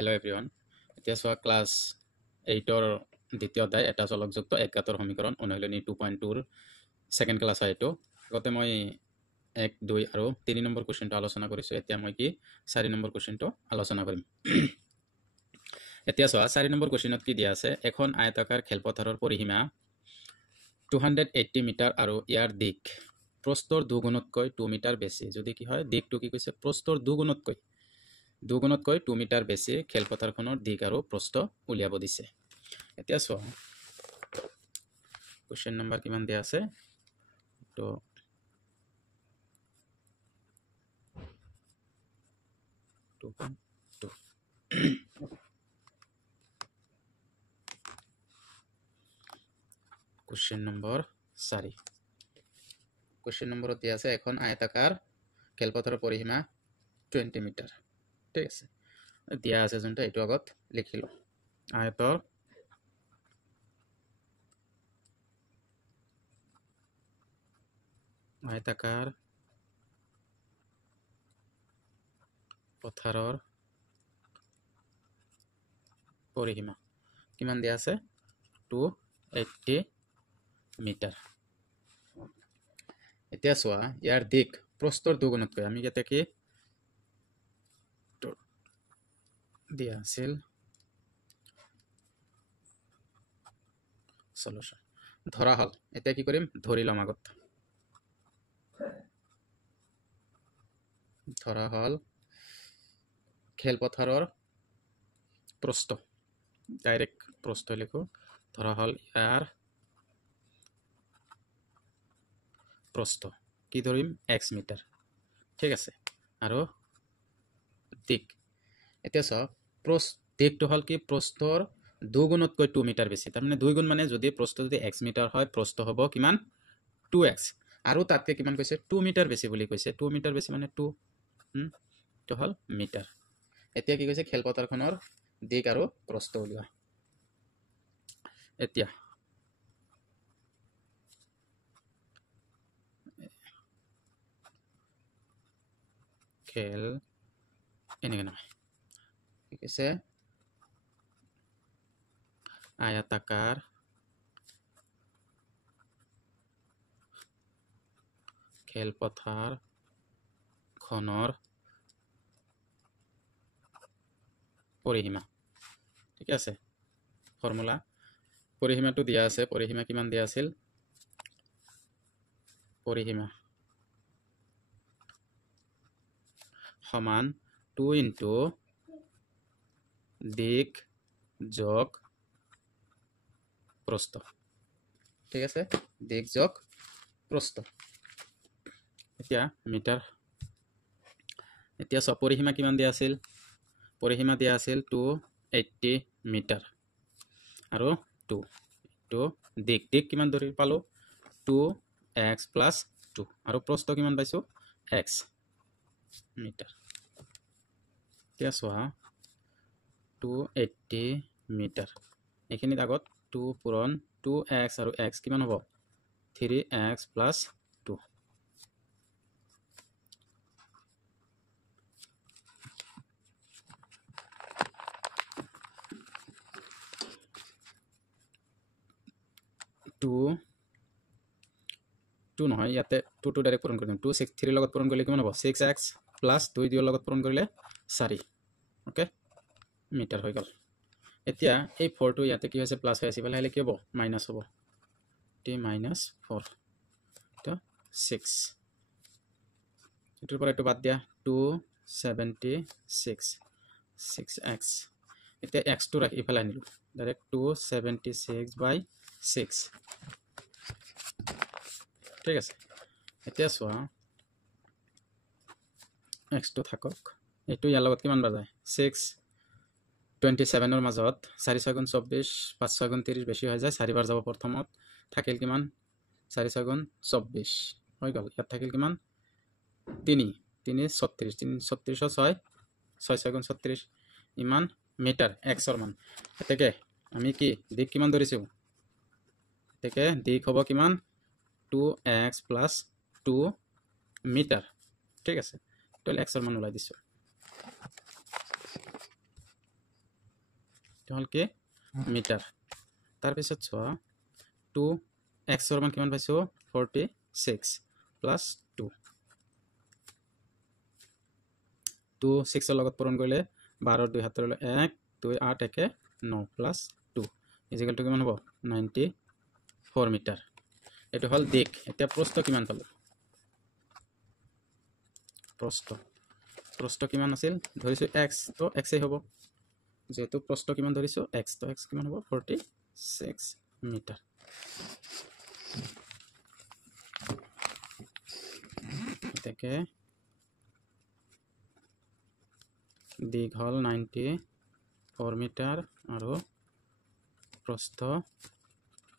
Hello everyone. এতিয়া চোৱা class 8ৰ দ্বিতীয় অধ্যায় এটা চলকযুক্ত একঘাতৰ সমীকৰণ অনুশীলনী 2.2 ৰ সেকেন্ড ক্লাছ হয় এইটো। আগতে মই 1 2 আৰু 3 নম্বৰ কোৱেশ্চনটো আলোচনা কৰিছো। এতিয়া মই কি 4 নম্বৰ কোৱেশ্চনটো আলোচনা কৰিম। এতিয়া চোৱা 4 নম্বৰ কোৱেশ্চনত কি দিয়া আছে, এখন আয়তাকাৰ খেলপথাৰৰ পৰিসীমা 280 মিটাৰ আৰু ইয়াৰ দিক প্ৰস্থৰ দুগুণতকৈ 2 মিটাৰ বেছি। যদি কি হয় দিকটো কি কৈছে প্ৰস্থৰ দুগুণতকৈ 2 মিটাৰ বেছি খেলপথাৰখনৰ দিক আৰু প্ৰস্থ উলিয়াব দিছে। এতিয়া চোৱা কোৱেশ্চন নম্বৰ কিমান দিয়া আছে, তো কোৱেশ্চন নম্বৰ 4। কোৱেশ্চন নম্বৰত দিয়া আছে এখন আয়তাকাৰ খেলপথাৰৰ পৰিসীমা 20 মিটাৰ। ঠিক আছে, দিয়া আছে যোনটো এইটো আগত লিখিলো। আয়তাকাৰ পথাৰৰ পৰিসীমা কিমান দিয়া আছে 280 মিটাৰ। এতিয়া চোৱা ইয়াৰ দিক প্ৰস্থৰ দুগুণতকৈ, আমি ইয়াতে কি দিয়া আছিল সলিউশন ধৰা হল। এতিয়া কি কৰিম, ধৰি লম আগত। ধৰা হল খেলপথাৰৰ প্ৰস্থ, ডাইৰেক্ট প্ৰস্থ লিখো। ধৰা হল ইয়াৰ প্ৰস্থ কি ধৰিম x মিটাৰ। ঠিক আছে, আৰু দিক এতিয়া চাও দিকটো হল কি প্ৰস্থৰ দুগুণতকৈ 2 মিটাৰ বেছি। তাৰমানে 2 গুণ মানে যদি প্ৰস্থ যদি x মিটাৰ হয় প্ৰস্থ হ'ব কিমান 2x, আৰু তাতকে কিমান কৈছে 2 মিটাৰ বেছি বুলি কৈছে। 2 মিটাৰ বেছি মানে 2 তো হল মিটাৰ। এতিয়া কি কৈছে খেলপথাৰখনৰ দিক আৰু প্ৰস্থ উলিওৱা। এতিয়া খেল এনেকে নহয়, কি কৈছে আয়তাকাৰ খেলপথাৰ খনৰ পৰিসীমা। ঠিক আছে, ফৰ্মুলা পৰিসীমাটো দিয়া আছে। পৰিসীমা কিমান দিয়া আছিল, পৰিসীমা সমান 2 ইনটু দিক যোগ প্ৰস্থ। ঠিক আছে, দিক যোগ প্ৰস্থ। এতিয়া মিটাৰ। এতিয়া সব পৰিসীমা কিমান দিয়া আছিল, পৰিসীমা দিয়া আছিল 280 মিটাৰ আৰু 2 দিক কিমান ধৰি পালো 2x প্লাস 2 আৰু প্ৰস্থ কিমান পাইছো x মিটাৰ। এতিয়া চোৱা 280 মিটাৰ, এইখিনিত আগত 2 পূৰণ 2x আৰু x কিমান হ'ব 3x প্লাস 2। টু নহয়, ইয়াতে 2 ডাইৰেক্ট পূৰণ কৰি দিম। 2 6 3 লগত পূৰণ কৰিলে কিমান হ'ব 6x প্লাস 2 2 লগত পূৰণ কৰিলে 4 ওকে মিটাৰ হৈ গ'ল। এতিয়া এই 4টো ইয়াতে কি হৈছে প্লাস হৈ আছে, ইফালে আহিলে কি হ'ব মাইনাস হ'ব, t minus 4 তো 6। এটোৰ পৰা এটো বাদ দিয়া 276 6x। এতিয়া x টো ৰাখি ইফালে আনিলো ডাইৰেক্ট 276/6। ঠিক আছে, এতিয়া চোৱা x টো থাকক, এইটো ইয়াৰ লগত কিমান বাজায় 6 27 ৰ মাজত 4 6 গুণ 24 5 6 গুণ 30 বেছি হৈ যায়, 4 বাৰ যাব প্ৰথমত, থাকিল কিমান 4 6 গুণ 24 হৈ গ'ল। ইয়াত থাকিল কিমান 3 3 36 3 36 6 6 6 গুণ 36 ইমান মিটাৰ x ৰ মান। এতেকে আমি কি দিক কিমান ধৰিছো, এতেকে দিক হ'ব কিমান 2x প্লাস 2 মিটাৰ। ঠিক আছে, তাহলে x ৰ মান ওলাই দিছো। এটা হল কি মিটাৰ তাৰপিছত চোৱা 2x ৰ মান কিমান পাইছো 46 প্লাস 2 2 6 ৰ লগত পূৰণ কৰিলে 12 2 হাতলৈ 1 2 8 একে 9 প্লাস 2 ইজিক্যাল টু কিমান হ'ব 94 মিটাৰ এটো হল দিক এতিয়া প্ৰস্থ কিমান পালো প্ৰস্থ কিমান আছিল ধৰিছো x তো x এ হ'ব যেহেতু প্ৰস্থ কিমান ধৰিছো x তো x কিমান হ'ব 46 মিটাৰ এটাকে দিক হল 94 মিটাৰ আৰু প্ৰস্থ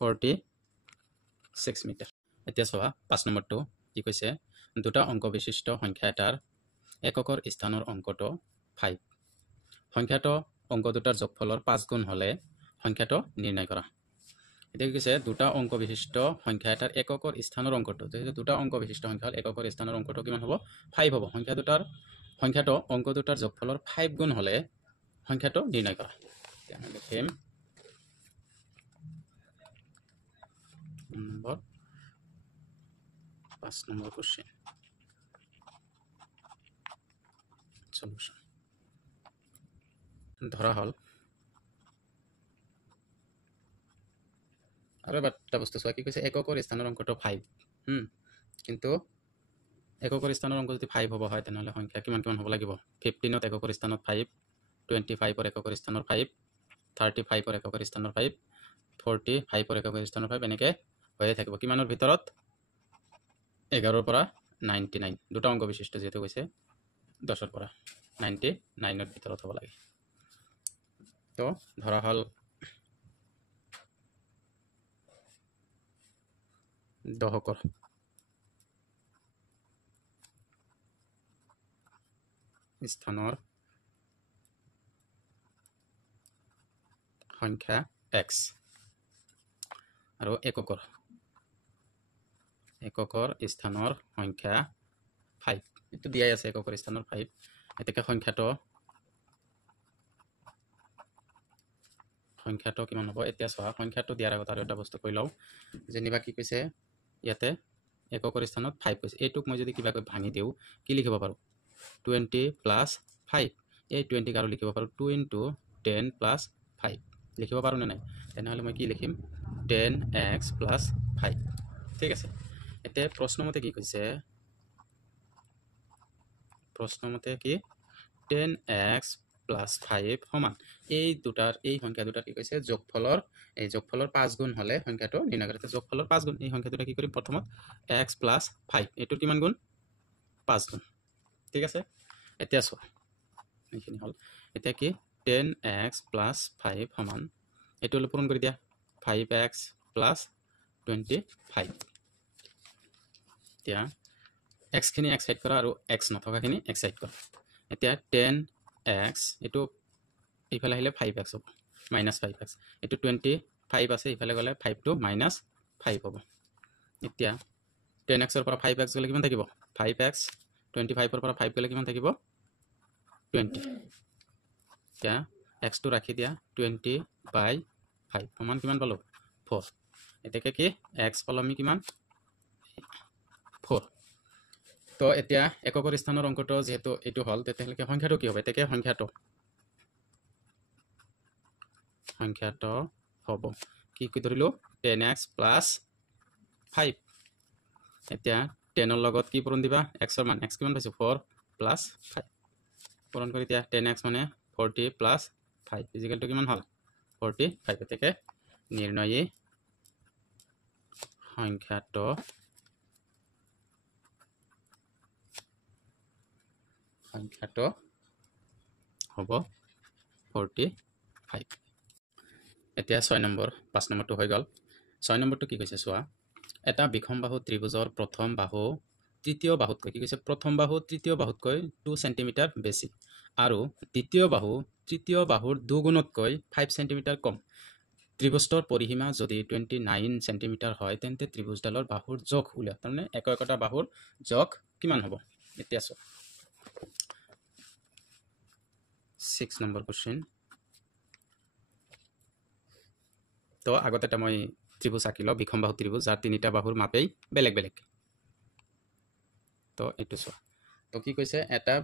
46 মিটাৰ এতিয়া চোৱা 5 নম্বৰটো কি কৈছে দুটা অংক বিশিষ্ট সংখ্যা এটাৰ এককৰ স্থানৰ অংকটো 5 সংখ্যাটো অংক দুটাৰ যোগফলৰ 5 গুণ হলে সংখ্যাটো নিৰ্ণয় কৰা এতিয়া কি কৈছে দুটা অংক বিশিষ্ট সংখ্যা এটাৰ এককৰ স্থানৰ অংকটো যেহেতু দুটা অংক বিশিষ্ট সংখ্যা হল এককৰ স্থানৰ অংকটো কিমান হ'ব 5 হ'ব সংখ্যাটো অংক দুটাৰ যোগফলৰ 5 গুণ হলে সংখ্যাটো নিৰ্ণয় কৰা তেতিয়া লিখিম number 5 number question solution ধৰা হল আৰু এটা বস্তু চোৱা কি কৈছে এককৰ স্থানৰ অংকটো 5 কিন্তু এককৰ স্থানৰ অংক যদি 5 হ'ব হয় তেনেহলে সংখ্যা কিমান হ'ব লাগিব 15 ত এককৰ স্থানত 5 25 ৰ এককৰ স্থানৰ 5 35 ৰ এককৰ স্থানৰ 5 45 ৰ এককৰ স্থানৰ 5 এনেকে হৈয়ে থাকিব কিমানৰ ভিতৰত 11 ৰ পৰা 99 দুটা অংক বিশিষ্ট যেটো কৈছে 10 ৰ পৰা 99 ৰ ভিতৰত হ'ব লাগে তো ধৰা হল দহকৰ স্থানৰ সংখ্যা x আৰু এককৰ স্থানৰ সংখ্যা 5 এটো দিয়াই আছে এককৰ স্থানৰ 5 এটাকে সংখ্যাটো কিমান হ'ব এতিয়া চোৱা সংখ্যাটো দিয়াৰ আগত আৰু এটা বস্তু কৈ লও যেনিবা কি কৈছে ইয়াতে এককৰ স্থানত 5 কৈছে এইটোক মই যদি কিবাকৈ ভাঙি দিও কি লিখিব পাৰো 20 প্লাস 5 এই 20 কাৰো লিখিব পাৰো 2 * 10 প্লাস 5 লিখিব পাৰো না নাই তেনেহলে মই কি লিখিম 10x প্লাস 5 ঠিক আছে এতিয়া প্ৰশ্নমতে কি কৈছে কি 10x প্লাস 5 সমান এই সংখ্যা দুটাৰ কি কৈছে যোগফলৰ 5 গুণ হলে সংখ্যাটো নিৰ্ণয় কৰা যোগফলৰ 5 গুণ এই সংখ্যা দুটা কি কৰিম প্ৰথমত x প্লাস 5 এটোৰ কিমান গুণ 5 গুণ ঠিক আছে এতিয়া চোৱা এইখিনি হল এতিয়া কি 10x প্লাস 5 সমান এটো হল পূৰণ কৰি দিয়া 5x প্লাস 25 এতিয়া x খিনি x সাইড কৰা আৰু x নথকা খিনি x সাইড কৰা এতিয়া 10x এটো ইফালে আহিলে 5x হ'ব -5x এটো 25 আছে ইফালে গলে 5 টো -5 হ'ব এতিয়া 10x ৰ পৰা 5x গলে কিমান থাকিব 5x 25 ৰ পৰা 5 গলে কিমান থাকিব 20 এতিয়া x টো ৰাখি দিয়া 20/5 সমান কিমান পালো 4 এটাকে কি x পালো আমি কিমান 4 তো এতিয়া এককৰ স্থানৰ অংকটো যেহেতু এটো হল তেতিয়াহলে সংখ্যাটো কি হবে এটাকে সংখ্যাটো হ'ব কি ধৰিলো 10x প্লাস 5 এতিয়া 10 ৰ লগত কি পূৰণ দিবা x ৰ মান x কিমান পাইছো 4 প্লাস 5 পূৰণ কৰি দিয়া 10x মানে 40 প্লাস 5 ইজিক্যাল টু কিমান হল 45 এটাকে নিৰ্ণয়ী সংখ্যাটো হ'ব 45 এতিয়া 6 নম্বৰ 5 নম্বৰটো হৈ গল 6 নম্বৰটো কি কৈছে চোৱা এটা বিষমবাহু ত্ৰিভুজৰ প্ৰথম বাহু তৃতীয় বাহুতকৈ কি কৈছে প্ৰথম বাহু তৃতীয় বাহুতকৈ 2 সেন্টিমিটাৰ বেছি আৰু দ্বিতীয় বাহু তৃতীয় বাহুৰ দুগুণতকৈ 5 সেন্টিমিটাৰ কম ত্ৰিভুজৰ পৰিসীমা যদি 29 সেন্টিমিটাৰ হয় তেন্তে ত্ৰিভুজডালৰ বাহুৰ যোগ উলিয়া তাৰমানে একটা বাহুৰ যোগ কিমান হ'ব এতিয়া চোৱা 6 number question তো আগতে এটা মই ত্ৰিভুজ আঁকি লওঁ বিষম বাহু ত্ৰিভুজ যাৰ তিনিটা বাহুৰ মাপেই বেলেগ বেলেগ তো এইটো চোৱা তো কি কৈছে এটা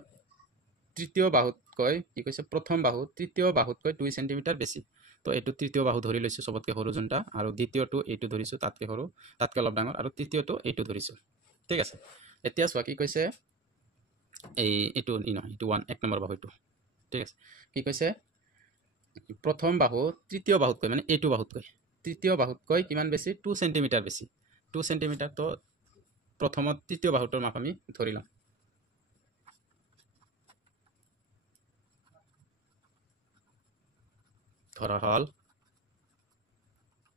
তৃতীয় বাহুতকৈ কি কৈছে প্ৰথম বাহু তৃতীয় বাহুতকৈ 2 সেন্টিমিটাৰ বেছি তো এইটো তৃতীয় বাহু ধৰি লৈছোঁ সবতকৈ সৰু যোনটা আৰু দ্বিতীয়টো এইটো ধৰিছোঁ তাতকৈ সৰু তাতকৈ অলপ ডাঙৰ আৰু তৃতীয়টো এইটো ধৰিছোঁ ঠিক আছে এতিয়া চোৱা কি কৈছে এইটো নহয় এইটো 1 নম্বৰ বাহুটো ঠিক আছে কি কৈছে প্ৰথম বাহু তৃতীয় বাহুতকৈ মানে এইটো বাহুতকৈ তৃতীয় বাহুতকৈ কিমান বেছি 2 সেন্টিমিটাৰ বেছি 2 সেন্টিমিটাৰ তো প্ৰথমত তৃতীয় বাহুটোৰ মাপ আমি ধৰি লওঁ ধৰা হল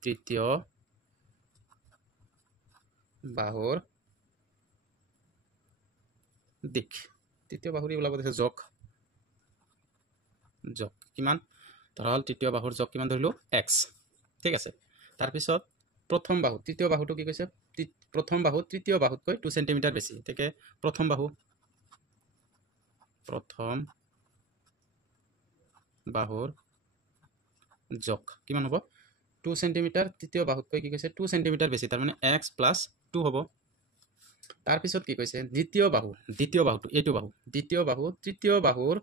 তৃতীয় বাহুৰ দিক তৃতীয় বাহুৰ ওলাব দিছে জক কিমান ধৰা হল তৃতীয় বাহুৰ জক কিমান ধৰিলো x ঠিক আছে তাৰপিছত প্ৰথম বাহু তৃতীয় বাহুটো কি কৈছে প্ৰথম বাহু তৃতীয় বাহুতকৈ 2 সেন্টিমিটাৰ বেছি তেকে প্ৰথম বাহু প্ৰথম বাহুৰ জক কিমান হ'ব 2 সেন্টিমিটাৰ তৃতীয় বাহুতকৈ কি কৈছে 2 সেন্টিমিটাৰ বেছি তাৰ মানে x + 2 হ'ব তাৰপিছত কি কৈছে দ্বিতীয় বাহুটো এইটো বাহু দ্বিতীয় বাহু তৃতীয় বাহুৰ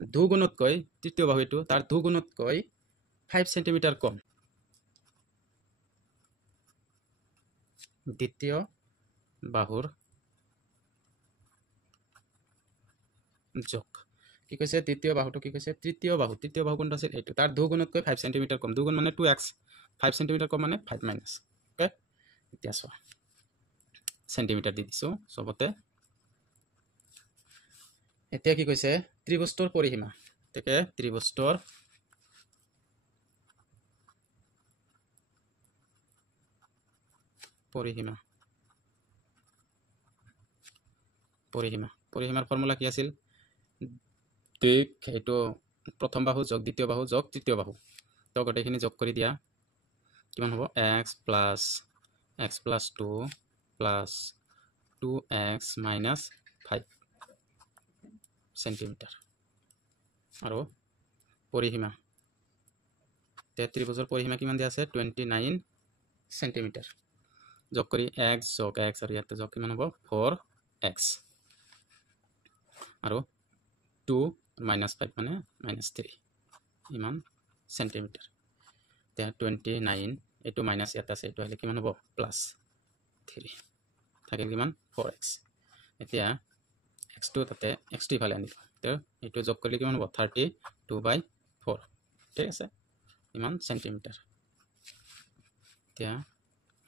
দুগুণতকৈ তৃতীয় বাহু এইটো তাৰ দুগুণতকৈ 5 সেন্টিমিটাৰ কম দ্বিতীয় বাহুৰ জক কি কৈছে দ্বিতীয় বাহুটো কি কৈছে তৃতীয় বাহু কোনটো আছিল এইটো তাৰ দুগুণতকৈ 5 সেন্টিমিটাৰ কম দুগুণ মানে 2x 5 সেন্টিমিটাৰ কম মানে 5 মাইনাস ওকে এতিয়া চোৱা সেন্টিমিটাৰ দি দিছো সবতে এতিয়া কি কৈছে ত্ৰিভুজটোৰ পৰিসীমা তেকে ত্ৰিভুজটোৰ পৰিসীমাৰ ফৰ্মুলা কি আছিল দিক এইটো প্ৰথম বাহু যোগ দ্বিতীয় বাহু যোগ তৃতীয় বাহু তো গোটেইখিনি যোগ কৰি দিয়া কিমান হ'ব x + 2 + 2x - 5 সেন্টিমিটাৰ আৰু পৰিসীমা ত্ৰিভুজৰ পৰিসীমা কিমান দিয়া আছে 29 সেন্টিমিটাৰ যোগ কৰি x যোগ x আৰু ইয়াতে যোগ কিমান হ'ব 4x আৰু 2 - 5 মানে -3 ইমান সেন্টিমিটাৰ এতিয়া 29 এইটো মাইনাস ইয়াত আছে এইটো হলে কিমান হ'ব +3 থাকিল কিমান 4x এতিয়া x2 তাতে x2 ইফালে আনিলো তো এইটো যোগ কৰিলে কিমান হ'ব 32/4 ঠিক আছে ইমান সেন্টিমিটাৰ এতিয়া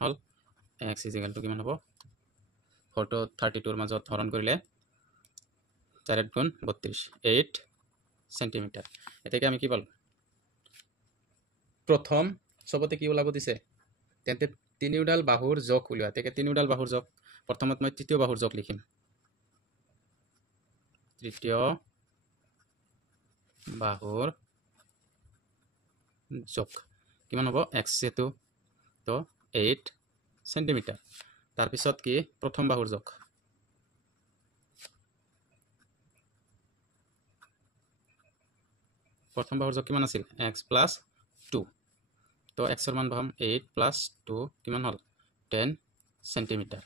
হল x = কিমান হ'ব 4 to 32 মাজত হৰণ কৰিলে 4 × 32 8 সেন্টিমিটাৰ এটাকে আমি কি পালো প্ৰথম সবতে কি ওলাব দিছে তেন্তে তিনিওডাল বাহুৰ যোগ উলিওৱা তেকে তিনিওডাল বাহুৰ যোগ প্ৰথমত মই তৃতীয় বাহুৰ যোগ লিখিম তৃতীয় বাহুৰ যোগ কিমান হ'ব x যেটো তো 8 সেন্টিমিটাৰ তাৰপিছত কি প্ৰথম বাহুৰ যোগ কিমান আছিল x + 2 তো x ৰ মান পাম 8 + 2 কিমান হল 10 সেন্টিমিটাৰ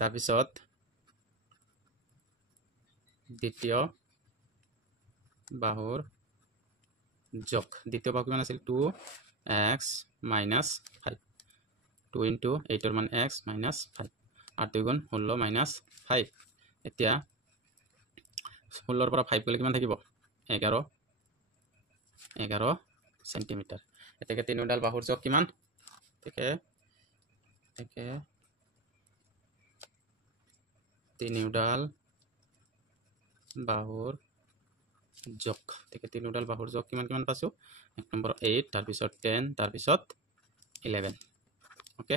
তাৰপিছত দ্বিতীয় বাহুৰ যোগ দ্বিতীয় বাহু কিমান আছিল 2x - 5 2 × 8 ৰ মান x - 5 8 2 × 16 - 5 এতিয়া 16 ৰ পৰা 5 গলে কিমান থাকিব 11 সেন্টিমিটাৰ এটাকে তিনিওডাল বাহুৰ যোগ কিমান তেকে তিনিওডাল বাহুৰ যোগ তেকে তিনিওডাল বাহুৰ যোগ কিমান পাইছো 1 নম্বৰ 8 তাৰপিছত 10 তাৰপিছত 11 ওকে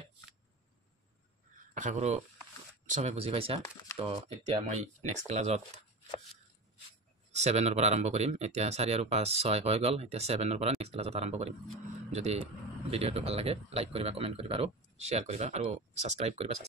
আশা কৰো সবে বুজি পাইছা তো এতিয়া মই নেক্সট ক্লাছত 7 ৰ পৰা আৰম্ভ কৰিম এতিয়া 4 আৰু 5 6 হৈ গল এতিয়া 7 ৰ পৰা নেক্সট ক্লাছত আৰম্ভ কৰিম যদি ভিডিঅটো ভাল লাগে লাইক কৰিবা কমেন্ট কৰিবা আৰু শেয়াৰ কৰিবা আৰু সাবস্ক্ৰাইব কৰিবা